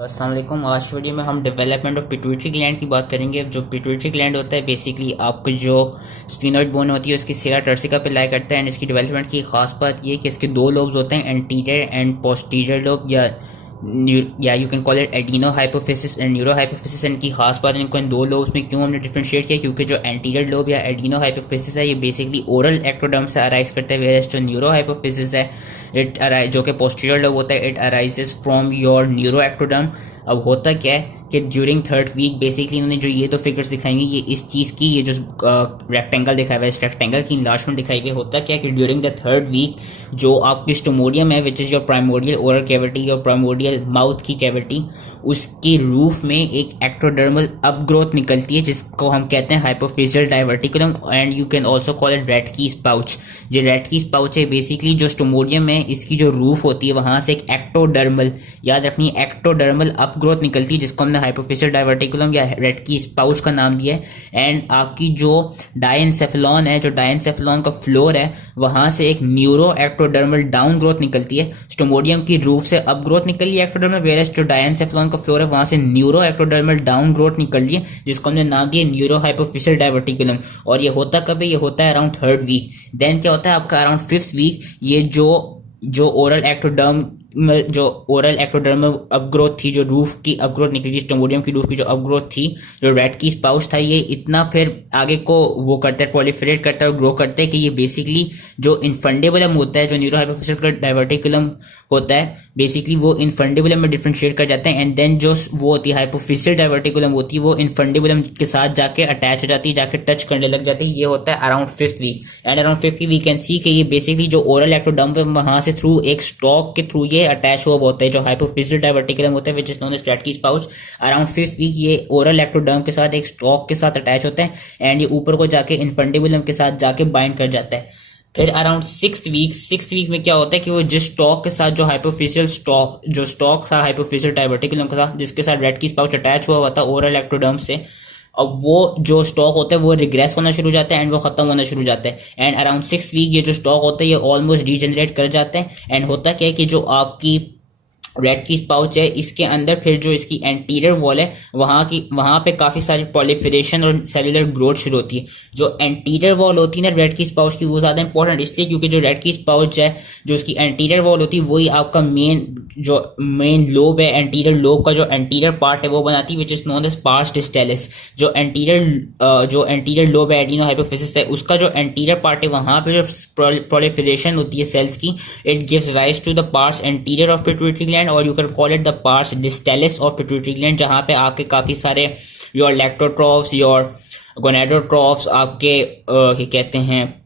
अस्सलाम वालेकुम। आज की वीडियो में हम डेवलपमेंट ऑफ पिट्यूटरी ग्लैंड की बात करेंगे। जो पिट्यूटरी ग्लैंड होता है बेसिकली आपको जो स्फीनोइड बोन होती है उसकी सिरा टर्सिका पे लाई करता है। एंड इसकी डेवलपमेंट की खास बात ये है कि इसके दो लोब्स होते हैं, एंटीरियर एंड पोस्टीरियर लोब या you can call it adeno hypophysis and neuro hypophysis. इनकी खास बात इनको इन दो लोब्स में क्यों हमने डिफरेंशिएट किया, क्योंकि जो एंटीरियर लोब या एडिनो हाइपोफिसिस है ये बेसिकली ओरल एक्टोडर्म से अराइज करते हैं, वेयरएज जो न्यूरो हाइपोफिसिस है इट अराइज जो कि पोस्टीरियर लोब होता है it arises from your neuro ectoderm. अब होता क्या है कि ड्यूरिंग थर्ड वीक बेसिकली इन्होंने जो ये दो फिगर्स दिखाएंगे ये इस चीज़ की, ये जो रेक्टेंगल दिखाया हुआ है इस रेक्टेंगल की इनलार्जमेंट दिखाई हुई। होता क्या है कि ड्यूरिंग द थर्ड वीक जो आपकी स्टोमोडियम है which is your primordial oral cavity, your primordial mouth की कैविटी, उसकी रूफ में एक एक्टोडर्मल अपग्रोथ निकलती है जिसको हम कहते हैं hypophyseal diverticulum and you can also call it Rathke's pouch. जो रेटकीज पाउच है बेसिकली जो स्टोमोडियम है इसकी जो रूफ होती है वहां से एक एक्टोडर्मल, याद रखनी एक्टोडर्मल अपग्रोथ निकलती है जिसको हमने हाइपोफिजियल डाइवर्टिकुलम या रेटकीज पाउच का नाम दिया है। एंड आपकी जो डायनसेफेलॉन है, जो डायनसेफेलॉन का फ्लोर है वहां से एक न्यूरो एक्टोडर्मल डाउन ग्रोथ निकलती है। स्टोमोडियम की रूफ से अप ग्रोथ निकल रही है एक्टोडर्मल, वेयरएज जो डायनसेफेलॉन का फ्लोर है वहां से न्यूरो एक्टोडर्मल डाउन ग्रोथ निकल रही है जिसको हमने नाम दिया न्यूरो हाइपोफिजियल डाइवर्टिकुलम। और ये होता कब है? ये होता है अराउंड थर्ड वीक। देन क्या होता है आपका अराउंड फिफ्थ वीक ये जो ओरल एक्टोडर्म जो ओरल एक्टोडर्मल अपग्रोथ थी, जो रूफ की अपग्रोथ निकली थी, स्टोमोडियम की रूफ की जो अपग्रोथ थी, जो रेटकीज पाउच था, ये इतना फिर आगे को वो करता है, प्रोलिफरेट करता है और ग्रो करता है कि ये बेसिकली जो इनफंडेबुलम होता है, जो न्यूरो हाइपोफिजियल डाइवर्टिकुलम होता है बेसिकली वो इनफंडेबुलम में डिफरेंशिएट कर जाते हैं। एंड देन जो वो होती है हाइपोफिजियल डाइवर्टिकुलम होती है वो इनफंडेबुलम के साथ जाके अटैच हो जाती है, जाके टच करने लग जाती है। ये होता है around fifth week. And around fifth we can see कि ये बेसिकली जो ओरल एक्टोडर्म है वहां से थ्रू एक स्टॉक के थ्रू ये अटैच हुआ होता है जो हाइपोफिजियल डाइवर्टिकुलम होता है which is known as Rathke's pouch. Around fifth week ये ओरल एक्टोडर्म के साथ एक स्टॉक के साथ अटैच होता है एंड ये ऊपर को जाके इनफंडेबुलम के साथ जाके बाइंड कर जाता है। फिर अराउंड सिक्स्थ वीक में क्या होता है कि वो जिस स्टॉक के साथ जो हाइपोफिजियल स्टॉक जो स्टॉक था हाइपोफिजियल डाइवर्टिकुलम के साथ जिसके साथ रेटकीज पाउच अटैच हुआ था ओरल एक्टोडर्म से, अब वो जो स्टॉक होता है वो रिग्रेस होना शुरू हो जाता है एंड वो खत्म होना शुरू हो जाता है। एंड अराउंड सिक्स वीक ये जो स्टॉक होता है ये ऑलमोस्ट रीजनरेट कर जाते हैं। एंड होता क्या है कि जो आपकी रेटकीज पाउच है इसके अंदर फिर जो इसकी एंटीरियर वॉल है वहां पे काफी सारी प्रोलिफरेशन और सेलुलर ग्रोथ शुरू होती है। जो एंटीरियर वॉल होती है ना रेटकीज पाउच की वो ज्यादा इंपॉर्टेंट इसलिए क्योंकि जो रेटकीज पाउच है जो उसकी एंटीरियर वॉल होती है वही आपका मेन लोब है, एंटीरियर लोब का जो एंटीरियर पार्ट है वो बनाती है which is known as pars distalis. जो एंटीरियर लोब है एडिनो हाइपोफिसिस है उसका जो एंटीरियर पार्ट है वहां पे जो प्रोलिफरेशन होती है सेल्स की it gives rise to the pars anterior of pituitary gland और you can call it the pars distalis of pituitary gland, जहां पे आपके काफी सारे योर लैक्टोट्रॉफ्स योर गोनेडोट्रॉफ्स आपके क्या कहते हैं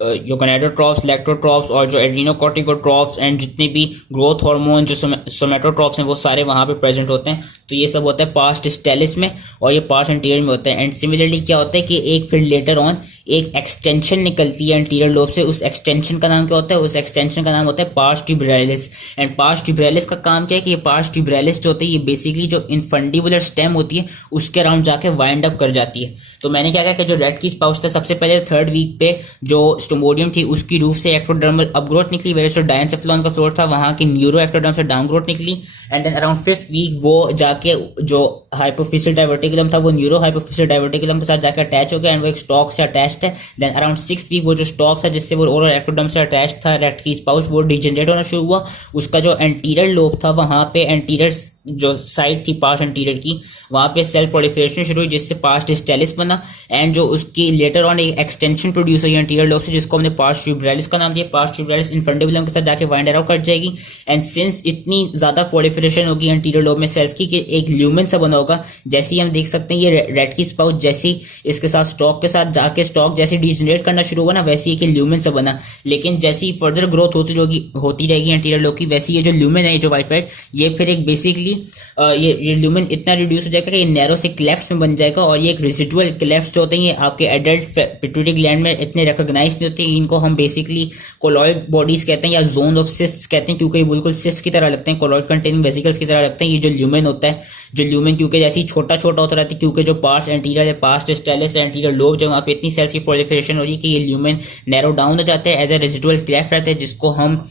जो गोनेडोट्रॉफ्स लैक्टोट्रॉफ्स और जो एड्रीनोकॉर्टिकोट्रॉफ्स एंड जितने भी ग्रोथ हार्मोन जो सोमेटोट्रॉफ्स हैं वो सारे वहां पे प्रेजेंट होते हैं। तो ये सब होता है पार्स डिस्टेलिस में और ये पार्स एंटीरियर में होता है। एंड सिमिलरली क्या होता है कि एक फिर लेटर ऑन एक एक्सटेंशन निकलती है एंटीरियर लोब से, उस एक्सटेंशन का नाम क्या होता है? उस एक्सटेंशन का नाम होता है पार्स ट्यूबरैलिस। एंड पार्स ट्यूबरैलिस का काम क्या है कि ये पार्स ट्यूबरैलिस जो होती है ये बेसिकली जो इनफंडिबुलर स्टेम होती है उसके अराउंड जाके वाइंड अप कर जाती है। तो मैंने क्या कहा कि जो रेटकीज पाउच था सबसे पहले थर्ड वीक पे जो स्टोमोडियम थी उसकी रूफ से एक्टोडर्मल अपग्रोथ निकली, वेयर जो डायनसेफेलॉन का फ्लोर था वहां की न्यूरो एक्टोडर्म से डाउन ग्रोथ निकली। And then around fifth week वो जाके जो हाइपोफिजियल डाइवर्टिकुलम था वो न्यूरो हाइपोफिजियल डाइवर्टिकुलम के साथ जाकर अटैच हो गया एंड वो एक स्टॉक से अटैच्ड है। देन अराउंड सिक्स वीक वो जो स्टॉक था जिससे वो ओरल एक्टोडर्म से अटैच था रेटकीज पाउच वो डिजेनरेट होना शुरू हुआ। उसका जो एंटीरियर लोब था वहां पे एंटीरियर जो साइड थी पार्स एंटीरियर की वहां पे सेल प्रोलिफरेशन शुरू हुई जिससे पार्स डिस्टेलिस बना। एंड जो उसकी लेटर ऑन एक एक्सटेंशन प्रोड्यूस हुई एंटीरियर लोब से जिसको हमने पार्स ट्यूबरैलिस का नाम दिया। पार्स ट्यूबरैलिस इनफंडिबुलम के साथ जाके वाइंड अराउंड कर जाएगी एंड सिंस इतनी ज्यादा प्रोलिफरेशन होगी एंटीरियर लोब में सेल्स की कि एक ल्यूमेन सा बना होगा। जैसे ही हम देख सकते हैं ये रेटकीज पाउच जैसी इसके साथ स्टॉक के साथ जाके स्टॉक जैसे डिजेनरेट करना शुरू हुआ ना वैसे ही ल्यूमेन सा बना। लेकिन जैसी फर्दर ग्रोथ होती रहेगी एंटीरियर लोब की वैसे ये जो ल्यूमेन है जो व्हाइट ये फिर एक बेसिकली ये ल्यूमेन इतना रिड्यूस हो जाएगा कि ये नैरो से क्लेफ्ट्स में बन जाएगा और ये एक रेसिडुअल क्लेफ्ट्स जो होते हैं ये आपके एडल्ट पिट्यूटरी ग्लैंड में इतने रिकॉग्नाइज नहीं होते। इनको हम बेसिकली कोलॉइड बॉडीज कहते हैं या जोन ऑफ सिस्ट्स कहते हैं क्योंकि ये बिल्कुल सिस्ट की तरह लगते हैं, कोलॉइड कंटेनिंग वेसिकल्स की तरह लगते हैं। ये जो ल्यूमेन होता है जो ल्यूमेन क्योंकि जैसे ही छोटा छोटा होता रहता है क्योंकि जो पार्स एंटीरियर है पार्स डिस्टेलिस एंटीरियर लोब जो वहाँ पे इतनी सेल्स की प्रोलिफरेशन हो रही है कि ये ल्यूमेन नैरो डाउन हो जाते हैं एज ए रेसिडुअल क्लेफ्ट रहते हैं जिसको हम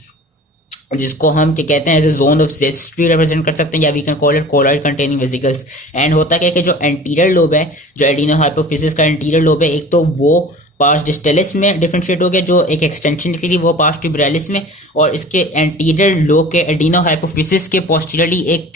जिसको हम क्या कहते हैं as a zone of cyst भी रिप्रेजेंट कर सकते हैं, या we can call it colloid containing vesicles. And होता क्या है कि जो एंटीरियर लोब है, जो एडिनो हाइपोफिसिस का एंटीरियर लोब है, एक तो वो पार्स डिस्टेलिस में डिफरेंशिएट हो गया, जो एक एक्सटेंशन निकली थी वो पार्स ट्यूबरालिस में, और इसके एंटीरियर लोब के एडिनो हाइपोफिसिस के पोस्टीरियरली एक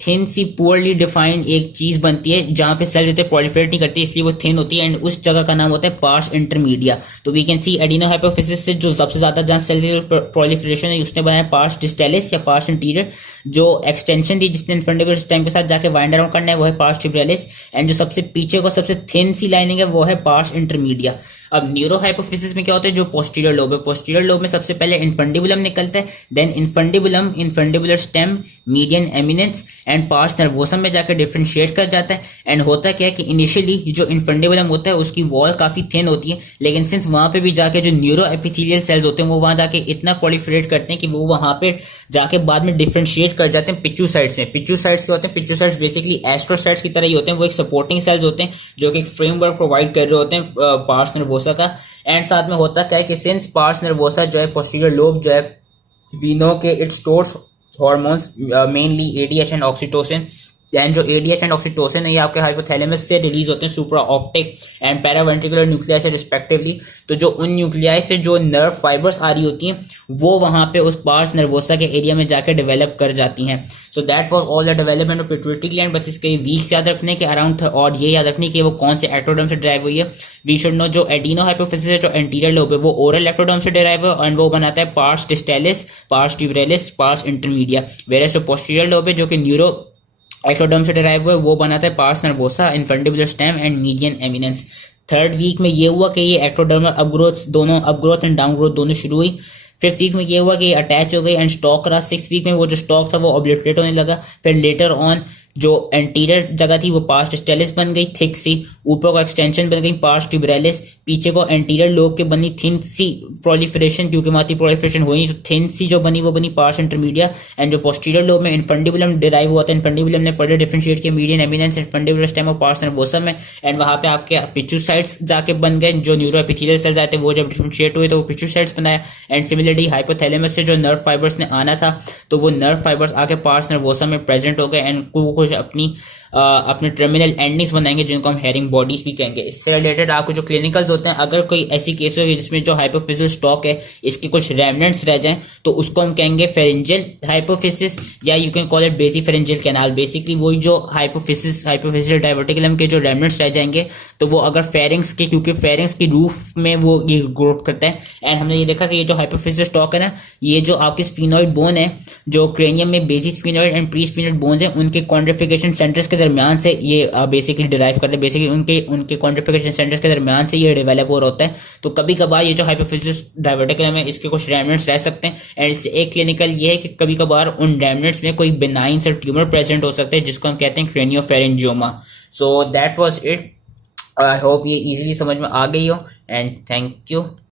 थिन सी पुअरली डिफाइंड एक चीज बनती है जहां पे सेल जो प्रोलिफरेट नहीं करती, इसलिए वो थिन होती है, एंड उस जगह का नाम होता है पार्स इंटरमीडिया। तो we can see adenohypophysis से जो सबसे ज्यादा जहां सेल प्रोलिफरेशन है उसने बनाया पार्स डिस्टेलिस या पार्स इंटीरियर। जो एक्सटेंशन थी जिसने इन्फेंडिबल स्टेम के साथ जाके वाइंड अराउंड करना है वो है पार्स ट्यूबरालिस, एंड जो सबसे पीछे को सबसे थिन सी लाइनिंग है वो है पार्स इंटरमीडिया। अब न्यूरो हाइपोफिसिस में क्या होता है, जो पोस्टीरियर लोब है, पोस्टीरियर लोब में सबसे पहले इन्फंडिबुलम निकलता है, then infundibulum, infundibular stem, median eminence and pars nervosa में जाकर डिफरेंशिएट कर जाता है। एंड होता क्या है कि इनिशियली जो इन्फंडिबुलम होता है उसकी वॉल काफी थिन होती है, लेकिन सिंस वहां पे भी जाके जो न्यूरो एपिथेलियल सेल्स होते हैं वो वहां जाके इतना प्रोलिफरेट करते हैं कि वो वहां पे जाके बाद में डिफरेंशिएट कर जाते हैं पिच्यूसाइट्स में। पिच्यूसाइट्स क्या होते हैं, पिच्यूसाइट्स बेसिकली एस्ट्रोसाइट्स की तरह ही होते हैं, वो एक सपोर्टिंग सेल्स होते हैं जो कि एक फ्रेमवर्क प्रोवाइड कर रहे होते हैं पार्स नर्वोसा का। एंड साथ में होता क्या है कि सिंस पार्स नर्वोसा जो है पोस्टीरियर लोब जो है, वी नो के it stores hormones mainly ADH and oxytocin, and जो एडीएच एंड ऑक्सीटोसिन है ये आपके हाइपोथैलेमस से रिलीज होते हैं सुप्रा ऑप्टिक एंड पैरावेंट्रिकुलर न्यूक्लियाई से रिस्पेक्टिवली। तो जो उन न्यूक्लियाई से जो नर्व फाइबर्स आ रही होती हैं वो वहां पे उस पार्स नर्वोसा के एरिया में जाकर डेवलप कर जाती हैं। So that was all the development of pituitary gland. बस इसके वीक्स याद रखने के अराउंड था, और ये याद रखने की वो कौन से एक्टोडर्म से ड्राइव हुई है। वी शुड नो जो एडिनो हाइपोफिसिस है, जो एंटीरियर लोब है, वो ओरल एक्टोडर्म से ड्राइव है, एंड वो बनाता है pars distalis, pars tuberalis, pars intermedia. Whereas जो पोस्टीरियर लोब है जो कि न्यूरो एक्टोडर्म से डिराइव हुआ है वो बनाता है pars nervosa, infundibular stem and median eminence. Third week में ये हुआ कि ये एक्टोडर्मल अपग्रोथ दोनों, अपग्रोथ एंड डाउनग्रोथ दोनों शुरू हुई। फिफ्थ वीक में ये हुआ कि ये अटैच हो गई एंड स्टॉक रहा। सिक्स वीक में वो जो स्टॉक था वो ऑब्लिटरेट होने लगा। फिर लेटर ऑन जो एंटीरियर जगह थी वो पार्स डिस्टेलिस बन गई थिक सी, ऊपर को एक्सटेंशन बन गई पार्स ट्यूबरालिस, पीछे को एंटीरियर लोब के बनी थिन सी प्रोलिफरेशन, क्योंकि वहां प्रोलिफरेशन हुई तो थिन सी जो बनी वो बनी पार्स इंटरमीडिया। एंड जो पोस्टीरियर लोब में इन्फंडिबुलम डिराइव हुआ था, इन्फंडिबुलम ने फर्दर डिफरेंशिएट किया मीडियन एमिनेंस, इन्फंडिबुलर स्टेम और पार्स नर्वोसा में, एंड वहां पे आपके पिच्यूसाइट्स जाके बन गए। जो न्यूरो एपिथेलियल सेल्स आए थे वो जब डिफरेंशिएट हुए तो वो पिच्यूसाइट्स बनाया। एंड सिमिलरली हाइपोथैलेमस से जो नर्व फाइबर्स ने आना था तो वो नर्व फाइबर्स आके पार्स नर्वोसा में प्रेजेंट हो गए, एंड कुछ अपने टर्मिनल एंडिंग्स बनाएंगे जिनको हम हेरिंग बॉडीज भी कहेंगे। इससे रिलेटेड आपको जो क्लिनिकल्स होते हैं, अगर कोई ऐसी केस हो जिसमें जो हाइपोफिसियल स्टॉक है इसके कुछ रेमनेंट्स रह जाएं तो उसको हम कहेंगे फेरेंजियल हाइपोफिसिस, या you can call it basipharyngeal canal. Basically वही जो हाइपोफिसियल डायवर्टिकुलम के जो रेमनेंट्स रह जाएंगे तो वो अगर फेरिंग्स के, क्योंकि फेरिंग्स की रूफ में वो ये ग्रोथ करता है। एंड हमने ये देखा कि ये जो हाइपोफिसियल स्टॉक है ना, ये जो आपकी स्फीनॉइड बोन है, जो क्रेनियम में basis sphenoid and pre sphenoid bones है, उनके क्वाड्रिफिकेशन सेंटर्स के दरमियान से ये बेसिकली डिराइव करते हैं। बेसिकली उनके क्वांटिफिकेशन सेंटर्स के दरमियान से ये डेवलप हो रहा होता है। तो कभी कभार ये जो हाइपोफिसिस डायवर्टिकुलम है इसके कुछ रेमनेंट्स रह सकते हैं, एंड इससे एक क्लिनिकल ये है कि कभी कभार उन रेमनेंट्स में कोई बिनाइन सा ट्यूमर प्रेजेंट हो सकता है जिसको हम कहते हैं craniopharyngioma. So that was it. I hope ये इजीली समझ में आ गई हो, एंड थैंक यू।